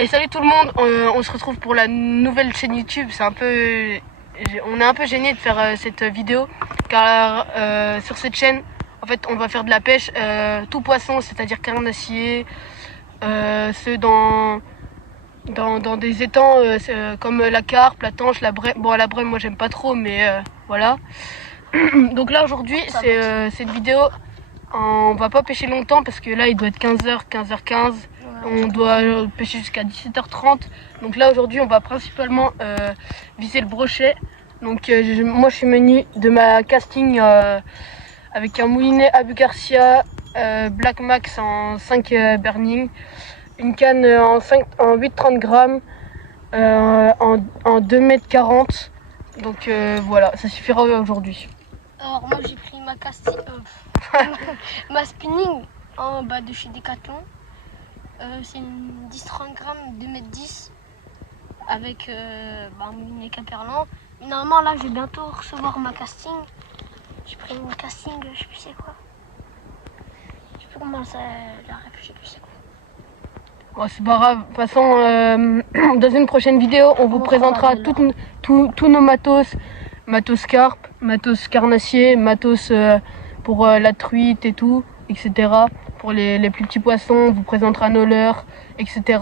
Et salut tout le monde, on se retrouve pour la nouvelle chaîne YouTube. On est un peu gêné de faire cette vidéo car sur cette chaîne, en fait, on va faire de la pêche tout poisson, c'est-à-dire carnassier, ceux dans des étangs comme la carpe, la tanche, la braie. Bon, la braie, moi j'aime pas trop, mais voilà. Donc là aujourd'hui, c'est cette vidéo. On va pas pêcher longtemps parce que là il doit être 15h, 15h15. On doit pêcher jusqu'à 17h30. Donc là aujourd'hui on va principalement viser le brochet. Donc moi je suis menu de ma casting avec un moulinet Abu Garcia Black Max en 5 burning, une canne en 8,30 grammes en 2,40 m. Donc voilà, ça suffira aujourd'hui. Alors moi j'ai pris ma casting, ma spinning en bas de chez Decathlon. C'est une 10-30 grammes, 2,10 m avec un moulinet Caperlan. Mais normalement là je vais bientôt recevoir ma casting. J'ai pris mon casting, je sais plus c'est quoi. Je sais plus comment ça la ref, je sais plus c'est quoi. Bon, c'est pas grave, de toute façon dans une prochaine vidéo on vous présentera tous nos matos carpe, matos carnassier, matos pour la truite et tout, etc. Pour les plus petits poissons, on vous présentera nos leurres, etc.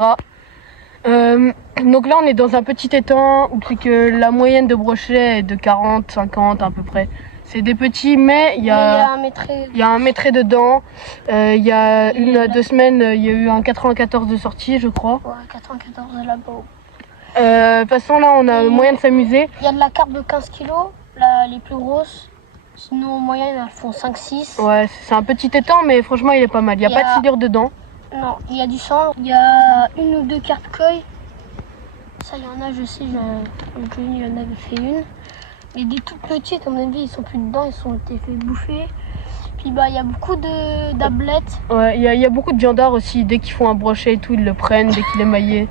Donc là on est dans un petit étang où c'est que la moyenne de brochet est de 40, 50 à peu près. C'est des petits, mais il y a un maitré dedans. Il y a 2 semaines, il y a eu un 94 de sortie, je crois. Ouais, 94 là-bas. De toute façon, là, on a moyen de s'amuser. Il y a de la carpe de 15 kg, là, les plus grosses. Sinon, en moyenne, elles font 5-6. Ouais, c'est un petit étang, mais franchement, il est pas mal. Il n'y a pas de silure dedans. Non, il y a du sang. Il y a une ou deux carpes koi. Ça, il y en a, je sais, il y en avait fait une. Mais des toutes petites, à mon avis, ils sont plus dedans, ils ont été fait bouffer. Puis il y a beaucoup d'ablettes. Ouais, il y a beaucoup de viandards aussi. Dès qu'ils font un brochet et tout, ils le prennent, dès qu'il est maillé.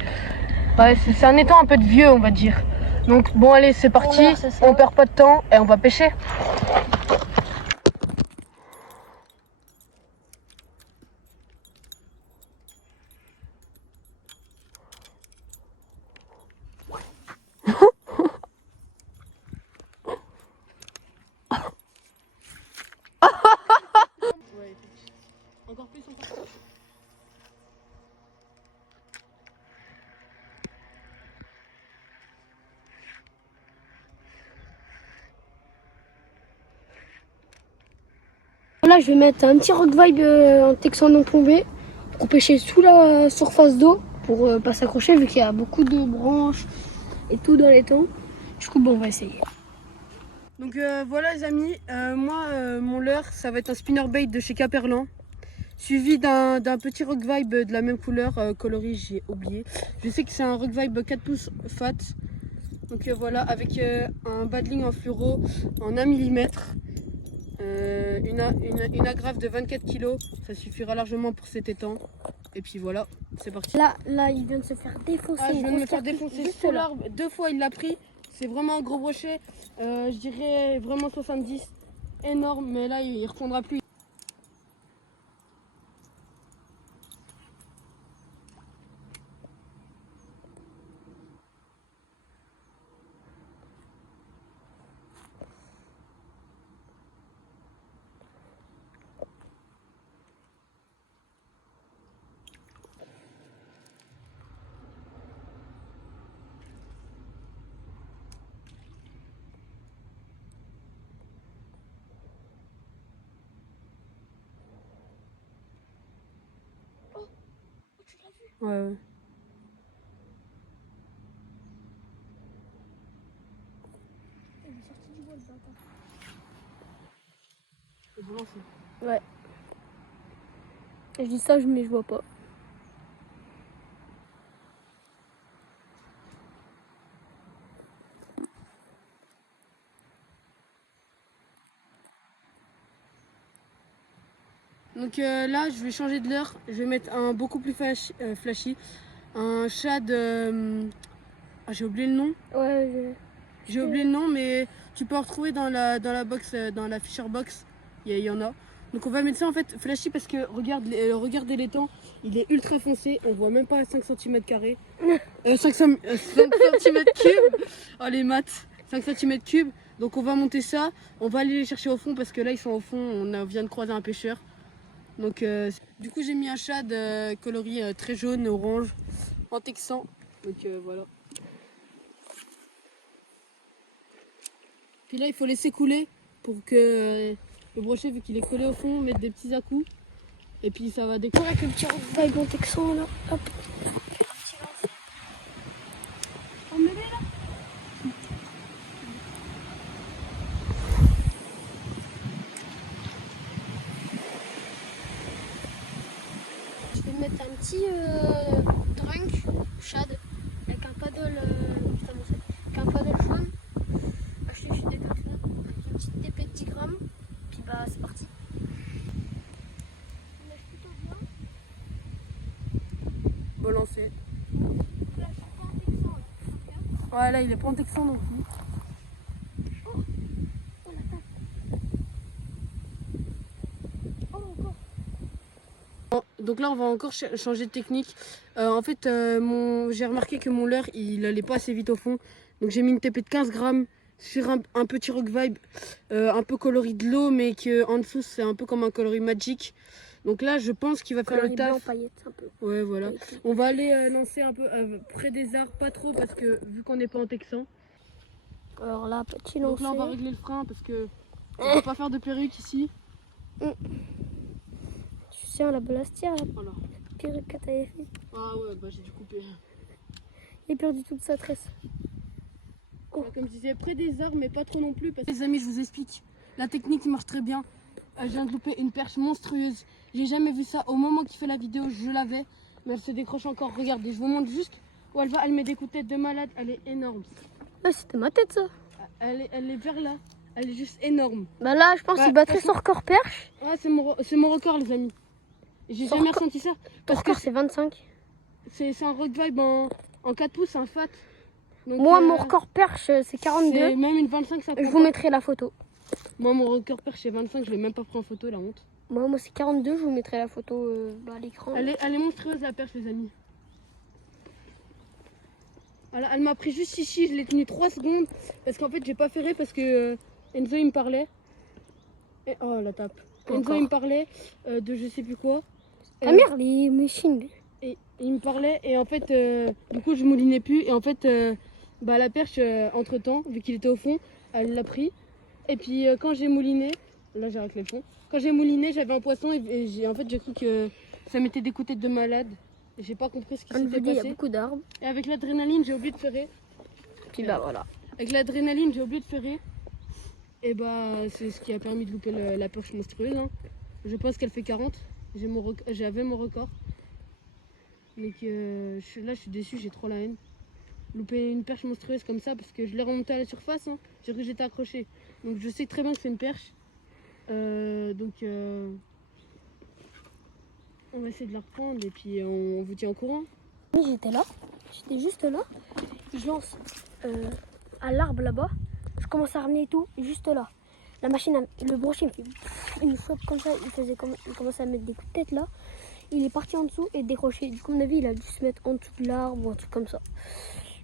Ouais, c'est un étang un peu de vieux, on va dire. Donc bon, allez, c'est parti. On perd pas de temps et on va pêcher. Encore plus, encore plus. Là, je vais mettre un petit rock vibe en texan non plombé pour pêcher sous la surface d'eau pour pas s'accrocher vu qu'il y a beaucoup de branches et tout dans les temps. Du coup, bon, on va essayer. Donc voilà les amis, moi mon leurre ça va être un spinnerbait de chez Caperlan, suivi d'un petit rock vibe de la même couleur, coloris j'ai oublié. Je sais que c'est un rock vibe 4 pouces fat. Donc voilà, avec un badling en fluoro en 1 mm, une agrafe de 24 kg, ça suffira largement pour cet étang. Et puis voilà, c'est parti. Là, il vient de se faire défoncer. Ah, je viens de me faire défoncer sous l'arbre, 2 fois il l'a pris. C'est vraiment un gros brochet, je dirais vraiment 70, énorme, mais là il répondra plus. Ouais, ouais. Ouais. Je dis ça, mais je vois pas. Donc là je vais changer de leurre, je vais mettre un beaucoup plus flashy, un shad, ah, j'ai oublié le nom. Ouais, j'ai oublié le nom, mais tu peux en retrouver dans la box, dans la Fisher box, il y en a. Donc on va mettre ça en fait flashy parce que regardez l'étang, il est ultra foncé, on voit même pas 5 cm². 5 cm3. Oh les maths, 5 cm3. Donc on va monter ça, on va aller les chercher au fond parce que là ils sont au fond, vient de croiser un pêcheur. Donc du coup j'ai mis un shad coloris très jaune, orange, en texan. Donc voilà. Puis là il faut laisser couler pour que le brochet, vu qu'il est collé au fond, mettre des petits à-coups. Et puis ça va décoller. Avec le petit vibe en texan là. Hop. On met là. Je vais mettre un petit drunk shad avec un paddle avec un paddle jaune acheté chez Decathlon avec une petite TP de 10 grammes. Puis bah c'est parti. On lâche plutôt bien. Bon lancer. Là je suis pas en texan là. Ouais là il est pas en texan non plus. Oh la tape. Oh encore. Donc là on va encore changer de technique. En fait j'ai remarqué que mon leurre il allait pas assez vite au fond. Donc j'ai mis une TP de 15 grammes sur un petit rock vibe un peu coloris de l'eau mais que en dessous c'est un peu comme un coloris magic. Donc là je pense qu'il va faire le taf. Blanc, paillettes, un peu. Ouais voilà. On va aller lancer un peu près des arbres, pas trop parce que vu qu'on n'est pas en texan. Alors là petit Donc lancer. là on va régler le frein parce que on peut pas faire de perruque ici. Tu sais la blastière, la Voilà. perruque que t'avais fait. Ah ouais bah j'ai dû couper. Il a perdu toute sa tresse. Ouais, comme je disais, près des arbres, mais pas trop non plus. Parce que... Les amis, je vous explique. La technique marche très bien. Je viens de louper une perche monstrueuse. J'ai jamais vu ça. Au moment qu'il fait la vidéo, je l'avais. Mais elle se décroche encore. Regardez, je vous montre juste où elle va. Elle met des coups de tête de malade. Elle est énorme. Ah, c'était ma tête ça. Elle est vers là. Elle est juste énorme. Bah là, je pense Ouais, qu'il battrait parce son record perche. Ah, c'est mon record, les amis. J'ai Son jamais record- ressenti ça. Ton Parce que record c'est 25. c'est un rock vibe en 4 pouces, un fat. Donc, Moi, mon record perche c'est 42. c'est même une 25, ça Je prend vous pas. mettrai la photo. Moi, mon record perche, c'est 25. Je l'ai même pas pris en photo, la honte. Moi c'est 42. Je vous mettrai la photo à l'écran. Elle est monstrueuse la perche les amis. Voilà, elle m'a pris juste ici, je l'ai tenue 3 secondes parce qu'en fait j'ai pas ferré parce que Enzo il me parlait. Et, oh la tape. Enzo Encore. il me parlait de je sais plus quoi. Ta mère, les machines. Et il me parlait et en fait du coup je moulinais plus et en fait bah, la perche entre temps vu qu'il était au fond elle l'a pris. Et puis quand j'ai mouliné, là j'ai raclé le fond. Quand j'ai mouliné j'avais un poisson et j'ai cru que ça m'était des coups de tête de malade. J'ai pas compris ce qui On vous s'était dit, il y a passé. beaucoup d'arbres. Et avec l'adrénaline, j'ai oublié de ferrer. Puis bah voilà. Avec l'adrénaline, j'ai oublié de ferrer. Et bah, c'est ce qui a permis de louper la perche monstrueuse. Hein. Je pense qu'elle fait 40. J'avais mon record. Mais que là, je suis déçu, j'ai trop la haine. Louper une perche monstrueuse comme ça parce que je l'ai remontée à la surface. Hein. J'ai cru que j'étais accroché. Donc je sais très bien que c'est une perche. On va essayer de la reprendre et puis on vous tient au courant. Oui, j'étais là. J'étais juste là. Je lance à l'arbre là-bas. Je commence à ramener tout juste là. La machine, le brochet, il me chope comme ça. Il commence à mettre des coups de tête là. Il est parti en dessous et décroché. Du coup, à mon avis, il a dû se mettre en dessous de l'arbre ou un truc comme ça.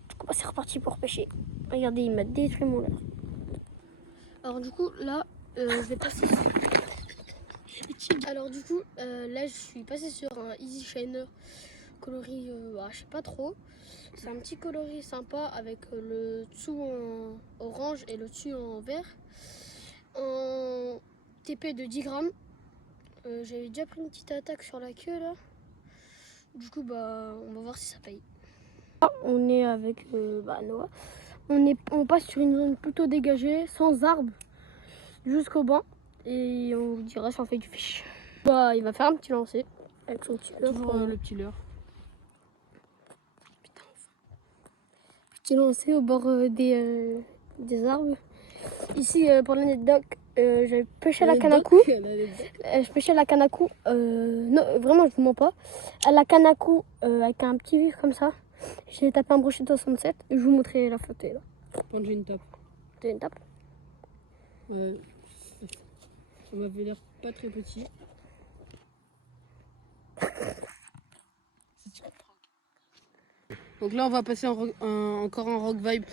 Du coup, c'est reparti pour pêcher. Regardez, il m'a détruit mon leurre. Alors du coup, là, je vais passer. Alors du coup, là, je suis passée sur un Easy Shiner coloris, je sais pas trop. C'est un petit coloris sympa avec le dessous en orange et le dessus en vert. En TP de 10 grammes. J'avais déjà pris une petite attaque sur la queue là. Du coup, bah, on va voir si ça paye. On est avec Noah. On passe sur une zone plutôt dégagée, sans arbres, jusqu'au banc. Et on vous dira si on fait du fish. Bah, il va faire un petit lancer avec son petit leurre. Toujours le petit leurre. Petit lancer au bord des arbres. Ici, pour l'anecdote, j'avais pêché à la canne à coups. Je pêchais à la canne à coups. Non, vraiment, je vous mens pas. À la canne à coups, avec un petit vif comme ça. J'ai tapé un brochet de 67. Je vous montrerai la photo là. Quand j'ai une tape. T'as une tape? Ouais. Ça m'avait l'air pas très petit. Donc là, on va passer encore en rock vibe.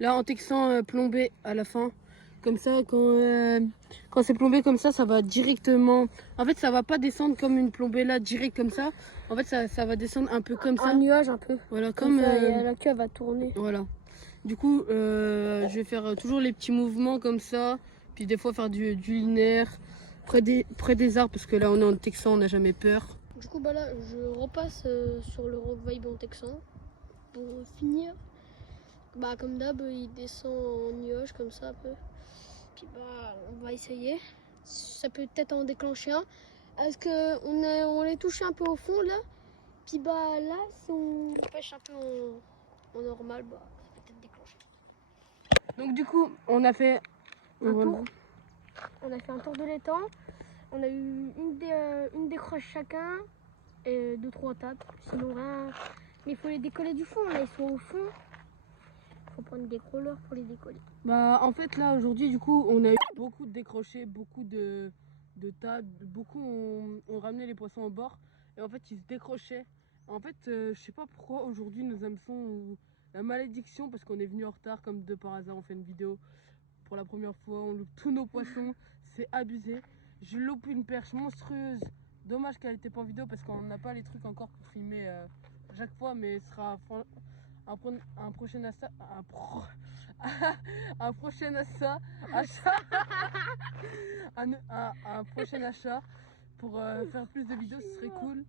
Là, en textant plombé à la fin. Comme ça, quand c'est plombé comme ça va directement... En fait, ça va pas descendre comme une plombée là, direct comme ça. En fait, ça va descendre un peu comme ça. Un nuage un peu. Voilà, Comme ça, et la queue va tourner. Voilà. Du coup, je vais faire toujours les petits mouvements comme ça. Puis des fois faire du linéaire près des arbres. Parce que là, on est en texan, on n'a jamais peur. Du coup, bah là, je repasse sur le rock vibe en texan. Pour finir, bah comme d'hab, il descend en nuage comme ça un peu. Puis bah, on va essayer. Ça peut peut-être en déclencher un. Est-ce que on les touche un peu au fond là? Puis bah là, si on pêche un peu en normal, bah ça peut peut-être déclencher. Donc du coup, on a fait Un tour. On a fait un tour de l'étang. On a eu une décroche chacun et 2-3 tapes. Sinon rien. Mais il faut les décoller du fond. Là, ils sont au fond. Faut prendre des crawlers pour les décoller. Bah en fait là aujourd'hui du coup on a eu beaucoup de décrochés, beaucoup de tas, beaucoup ont ramené les poissons au bord et en fait ils se décrochaient. En fait je sais pas pourquoi aujourd'hui nos hameçons ont la malédiction parce qu'on est venu en retard comme de par hasard, on fait une vidéo pour la première fois, on loupe tous nos poissons, c'est abusé. Je loupe une perche monstrueuse, dommage qu'elle n'était pas en vidéo parce qu'on n'a pas les trucs encore pour filmer chaque fois, mais ce sera un prochain achat, un prochain achat, un prochain achat pour faire plus de vidéos, ce serait cool.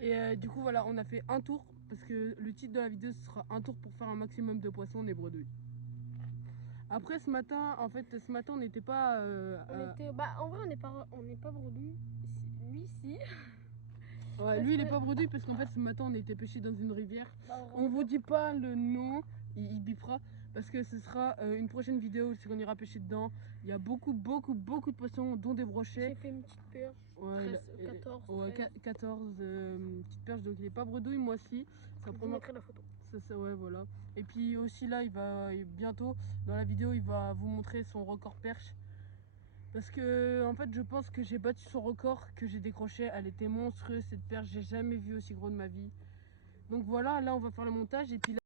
Et du coup voilà, on a fait un tour parce que le titre de la vidéo ce sera un tour pour faire un maximum de poissons et bredouilles. Après ce matin on n'était pas En vrai on n'est pas bredouille. Lui si. Ouais, lui il est pas bredouille parce qu'en fait ce matin on était pêché dans une rivière. On vous dit pas le nom, il bipera parce que ce sera une prochaine vidéo si on ira pêcher dedans. Il y a beaucoup de poissons dont des brochets. J'ai fait une petite perche. Ouais, 14. Ouais, 14 petites perches, donc il est pas bredouille, moi si. Je vous mettrai la photo. Ouais, voilà. Et puis aussi là bientôt dans la vidéo il va vous montrer son record perche. Parce que en fait je pense que j'ai battu son record que j'ai décroché, elle était monstrueuse cette perche, j'ai jamais vu aussi gros de ma vie. Donc voilà, là on va faire le montage et puis là